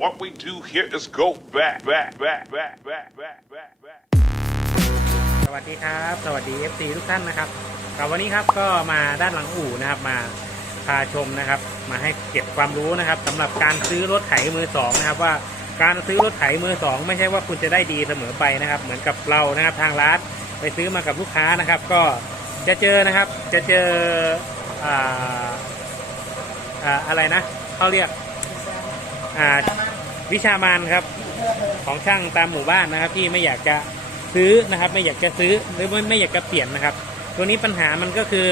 What we do here is go back, back, back, back, back, back, back, back. สวัสดีครับ สวัสดี FC ทุกท่านนะครับครับวันนี้ครับก็มาด้านหลังอู่นะครับมาพาชมนะครับ มาให้เก็บความรู้นะครับสำหรับการซื้อรถไถมือสองนะครับว่าการซื้อรถไถมือสองไม่ใช่ว่าคุณจะได้ดีเสมอไปนะครับ เหมือนกับเรานะครับทางร้านไปซื้อมากับลูกค้านะครับ ก็จะเจอนะครับจะเจออ่าอ่าอะไรนะเขาเรียกอ่า วิชามานครับของช่างตามหมู่บ้านนะครับ ที่ไม่อยากจะซื้อนะครับ ไม่อยากจะซื้อหรือไม่ไม่อยากจะเปลี่ยนนะครับ ตัวนี้ปัญหามันก็คือ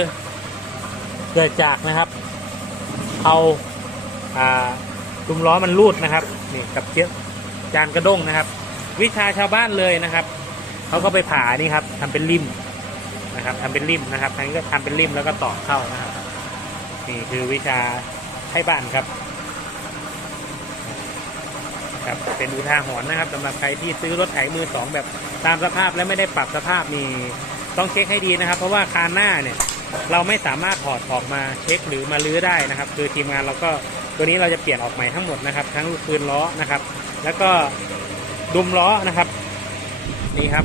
เกิดจากนะครับเอาอ่าดุมล้อมันรูดนะครับนี่กับเชือกจานกระด้งนะครับ วิชาชาวบ้านเลยนะครับเขาก็ไปผ่านี่ครับทำเป็นริมนะครับทำเป็นริมนะครับทั้งก็ทำเป็นริมแล้วก็ต่อเข้านะครับนี่คือวิชาให้บ้านครับ ครับเป็นอุทาหรณ์นะครับสำหรับใครที่ซื้อรถไถมือสองแบบตามสภาพและไม่ได้ปรับสภาพนี่ต้องเช็คให้ดีนะครับ เพราะว่าคานหน้าเนี่ยเราไม่สามารถถอดออกมาเช็คหรือมาลื้อได้นะครับ คือทีมงานเราก็ตัวนี้เราจะเปลี่ยนออกใหม่ทั้งหมดนะครับ ทั้งลูกปืนล้อนะครับ แล้วก็ดุมล้อนะครับ นี่ครับ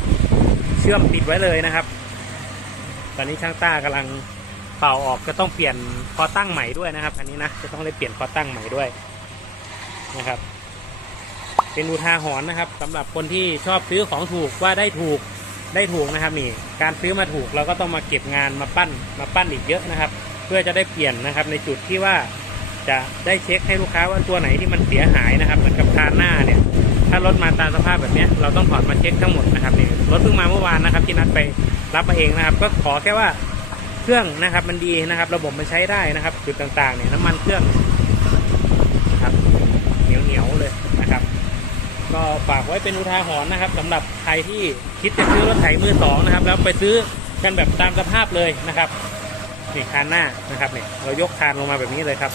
เชื่อมติดไว้เลยนะครับ ตอนนี้ช่างต้ากำลังเป่าออกก็ต้องเปลี่ยนคอตั้งใหม่ด้วยนะครับ อันนี้นะจะต้องได้เปลี่ยนคอตั้งใหม่ด้วยนะครับ เป็นอุทาหรณ์นะครับสำหรับคนที่ชอบซื้อของถูกว่าได้ถูกได้ถูกนะครับนี่การซื้อมาถูกเราก็ต้องมาเก็บงานมาปั้นมาปั้นอีกเยอะนะครับ เพื่อจะได้เปลี่ยนนะครับ ในจุดที่ว่าจะได้เช็คให้ลูกค้าว่าตัวไหนที่มันเสียหายนะครับเหมือนกับคานหน้าเนี่ย ถ้ารถมาตามสภาพแบบนี้เราต้องถอดมาเช็คทั้งหมดนะครับนี่รถเพิ่งมาเมื่อวานนะครับที่นัดไปรับมาเองนะครับ ก็ขอแค่ว่าเครื่องนะครับมันดีนะครับ ระบบมันใช้ได้นะครับจุดต่างๆเนี่ยน้ำมันเครื่องนะครับเหนียวเหนียวๆเลยนะครับ ก็ฝากไว้เป็นอุทาหรณ์นะครับสำหรับใครที่คิดจะซื้อรถไถมือสองนะครับ แล้วไปซื้อกันแบบตามสภาพเลยนะครับนี่คานหน้านะครับเนี่ยเรายกคานลงมาแบบนี้เลยครับ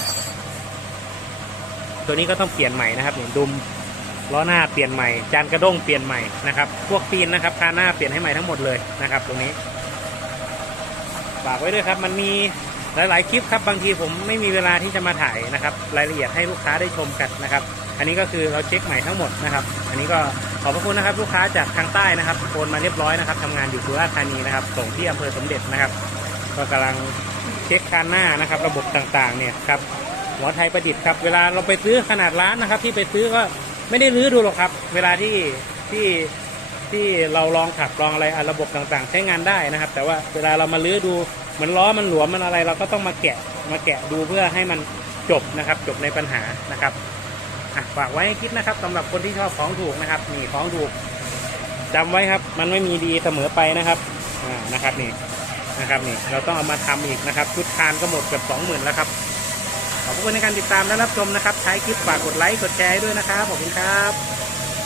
ตัวนี้ก็ต้องเปลี่ยนใหม่นะครับเนี่ยดุมล้อหน้าเปลี่ยนใหม่จานกระด้งเปลี่ยนใหม่นะครับพวกปีนนะครับคานหน้าเปลี่ยนให้ใหม่ทั้งหมดเลยนะครับ ตรงนี้ฝากไว้ด้วยครับ มันมีหลาย ๆ คลิปครับบางทีผมไม่มีเวลาที่จะมาถ่ายนะครับ รายละเอียดให้ลูกค้าได้ชมกันนะครับ อันนี้ก็คือเราเช็คใหม่ทั้งหมดนะครับ อันนี้ก็ขอบพระคุณนะครับ ลูกค้าจากทางใต้นะครับโอนมาเรียบร้อยนะครับทำงานอยู่สุราษฎร์ธานีนะครับ ส่งที่อำเภอสมเด็จนะครับ ก็กำลังเช็คคันหน้านะครับ ระบบต่างๆ เนี่ยครับหัวไทยประดิษฐ์ครับ เวลาเราไปซื้อขนาดร้านนะครับ ที่ไปซื้อก็ไม่ได้รื้อดูหรอกครับ เวลาที่ที่ที่เราลองขับลองอะไรระบบต่างๆ ใช้งานได้นะครับ แต่ว่าเวลาเรามาลื้อดูเหมือนล้อมันหลวมมันอะไร เราก็ต้องมาแกะมาแกะดูเพื่อให้มันจบนะครับ จบในปัญหานะครับ อะฝากไว้ให้คิดนะครับสำหรับคนที่ชอบของถูกนะครับนี่ของถูกจำไว้ครับ มันไม่มีดีเสมอไปนะครับอ่านะครับนี่นะครับนี่เราต้องเอามาทำอีกนะครับชุดคานก็หมดเกือบสองหมื่นแล้วครับขอบคุณในการติดตามและรับชมนะครับใช้คลิปฝากกดไลค์กดแชร์ด้วยนะครับขอบคุณครับ